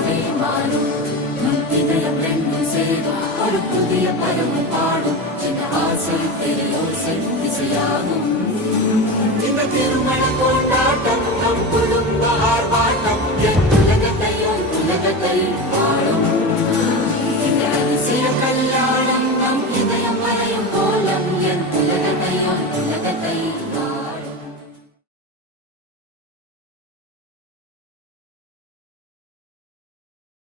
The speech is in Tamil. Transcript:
உலகமே மாறும் இதயம் ரெண்டும் சேரும் ஒரு புதிய பருவம் பாடும் இந்த ஆசை பேரோசை இசையாகும் இந்த திருமண கொண்டாட்டம் நம் குடும்ப ஆர்ப்பாட்டம் என் உலகத்தையும்